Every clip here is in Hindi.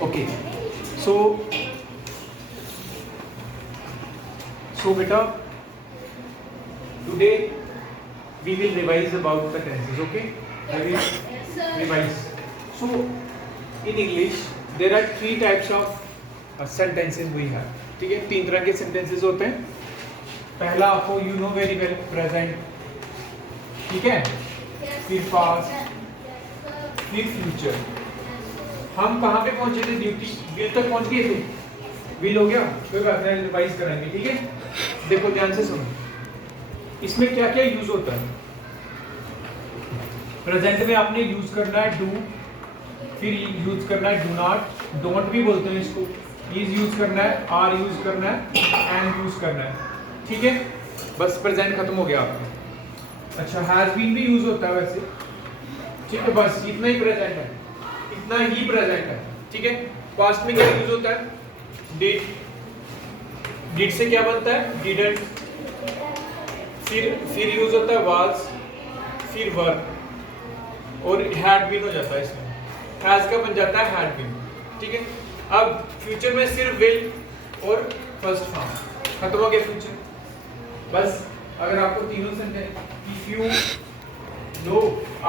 Okay, so beta, today we will revise about the tenses. Okay, I will revise. So in English there are three types of sentences we have. ठीक है, तीन तरह के sentences होते हैं. पहला आपको you know very well, present, ठीक है, फिर past, फिर future. हम कहाँ पे पहुंचे थे? ड्यूटी तक पहुंच गए थे. विल हो गया, कोई बात नहीं, रिवाइज करेंगे. ठीक है, देखो ध्यान से सुनो. इसमें क्या क्या यूज होता है? प्रेजेंट में आपने यूज करना है डू, फिर यूज करना है डू नॉट, डोंट भी बोलते हैं इसको, इज यूज करना है, आर यूज करना है, एंड यूज करना है. ठीक है, बस प्रेजेंट खत्म हो गया आपका. अच्छा, हैज बीन भी यूज होता है वैसे. ठीक है, बस इतना ही प्रेजेंट है, इतना ही प्रेजेंट है. ठीक है, पास्ट में क्या यूज होता है? डिड, डिड से क्या बनता है? डिडंट. फिर यूज होता है वाज, फिर वर, और हैड बीन हो जाता है इसमें. हैज का बन जाता है हैड बीन. ठीक है, अब फ्यूचर में सिर्फ विल और फर्स्ट फॉर्म. खत्म हो गया फ्यूचर. बस अगर आपको तीनों sentence, if you know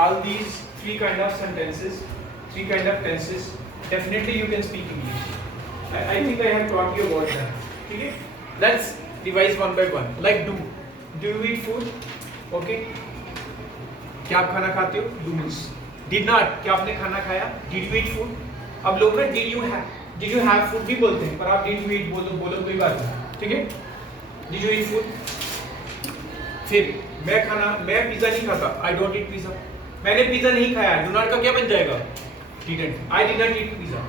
all these three kind of sentences, three kind of tenses, definitely you can speak English. I think I have taught you about that. ठीक है, let's revise one by one. Like do you eat food? Okay, क्या आप खाना खाते हो? Do means. Did not, क्या आपने खाना खाया? Did you eat food? अब लोग ना did you have food भी बोलते हैं, पर आप did you eat बोलो कोई बात नहीं. ठीक है, did you eat food? फिर मैं पिज्जा नहीं खाता. I don't eat pizza. मैंने पिज्जा नहीं खाया. Do not का क्या बन जाएगा? Didn't. I did not eat pizza.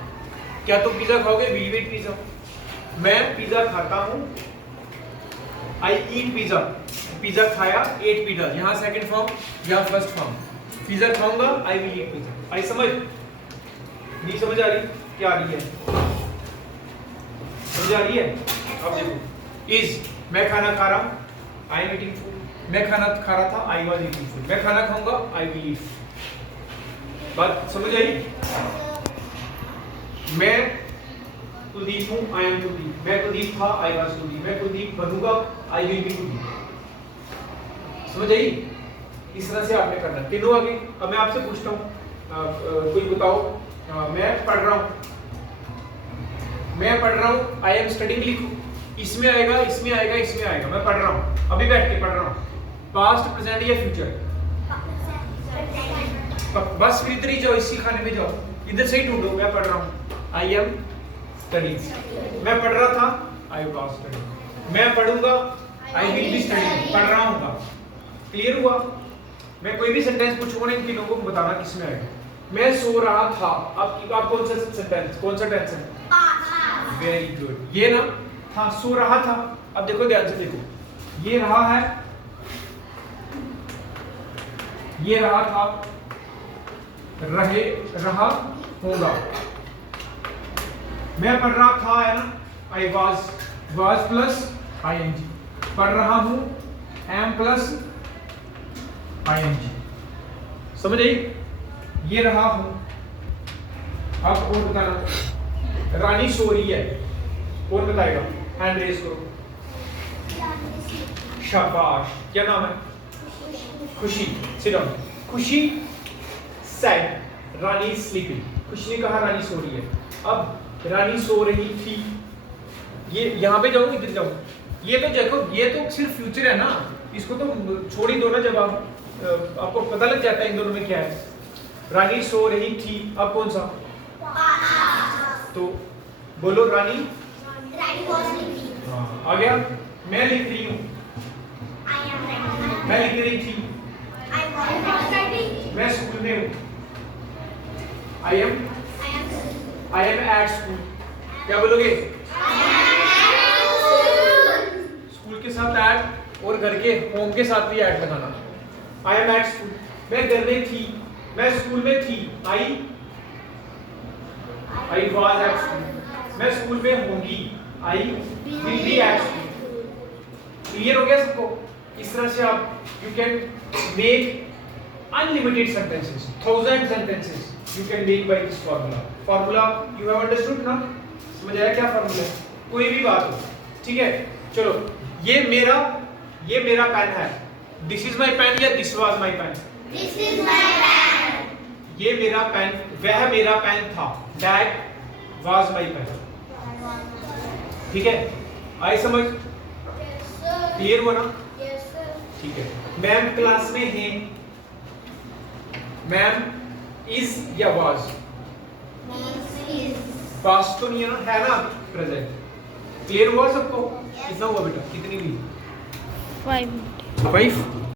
क्या तुम पिज्जा खाओगे? Will you eat pizza? मैं पिज्जा खाता हूँ. I eat pizza. पिज्जा खाया, ate pizza. यहाँ सेकंड फॉर्म, यहाँ फर्स्ट फॉर्म. पिज्जा खाऊंगा, I will eat pizza. आई समझ? नहीं समझ आ रही? क्या आ रही है? समझ आ रही है? अब देखो. Is, मैं खाना खा रहा हूँ. I am eating food. मैं खाना खा रहा था. I was eating food. मैं खाना खाऊंगा. I will eat. बात समझ आई? मैं कुलदीप हूँ. I am Kuldeep. मैं कुलदीप था. I was Kuldeep. मैं कुलदीप बनूंगा. I will be Kuldeep. समझ आई? इस तरह से आपने करना. तीनों आगे. अब मैं आपसे पूछता हूँ, कोई बताओ. मैं पढ़ रहा हूँ. I am studying लिखो. इसमें आएगा, इसमें आएगा, इसमें आएगा. मैं पढ़ रहा हूँ, अभी बैठ के पढ़ रहा हूँ. पास्ट, प्रेजेंट या फ्यूचर? बस फिर इधर ही जाओ, इसी खाने में जाओ, इधर से ही ढूंढो. मैं पढ़ रहा हूँ. I am studying. मैं पढ़ रहा था. I was studying. मैं पढ़ूंगा. I will be studying. पढ़ रहा हूँ. क्लियर हुआ? मैं कोई भी सेंटेंस पूछूंगा ना, इन तीनों को बताना किसमें आएगा. मैं सो रहा था. अब कौन सा सेंटेंस, कौन सा टेंस है? Very good. ये ना था, सो रहा था. अब देखो ध्यान से देखो. ये रहा है, ये रहा था, रहा होगा. मैं पढ़ रहा था है ना. I was plus ing. पढ़ रहा हूँ, am प्लस ing. समझ आई? ये रहा हूँ. अब और बताना. रानी सो रही है. कौन बताएगा? हैंड रेज करो. शाबाश. क्या नाम है? खुशी. Sit down. खुशी said रानी is sleeping. खुशी ने कहा रानी सो रही है. अब रानी सो रही थी. ये यहाँ पे जाऊँ, इधर जाऊँ. ये तो देखो, ये तो सिर्फ फ्यूचर है ना, इसको तो छोड़ ही दो ना. जब आपको पता लग जाता है इन दोनों में क्या है. रानी सो रही थी. अब कौन सा? तो बोलो रानी. हाँ, आ गया. मैं लिख रही हूँ. मैं लिख रही थी. मैं स्कूल में हूँ. I am at school. क्या बोलोगे? स्कूल के साथ at और घर के होम के साथ भी at लगाना. I am at school. मैं घर में थी. मैं स्कूल में थी. I was at school. मैं स्कूल में होंगी. I will be at school. Clear हो गया सबको? इस तरह से आप you can make unlimited sentences, 1000 sentences. you can make by this formula. Formula you have understood ना? समझ आया क्या formula है? कोई भी बात हो, ठीक है? चलो, ये मेरा पेन है. This is my pen या this was my pen? This is my pen. ये मेरा पेन, वह मेरा पेन था. That was my pen. ठीक है? आई समझ? Yes, sir. क्लियर हुआ ना? Yes, sir. ठीक है. मैम क्लास में हैं. मैम इज या वाज? Is. पास्ट तो नहीं है ना प्रेजेंट. क्लियर हुआ सबको? कितना हुआ बेटा? कितनी हुई? 5 minutes. 5.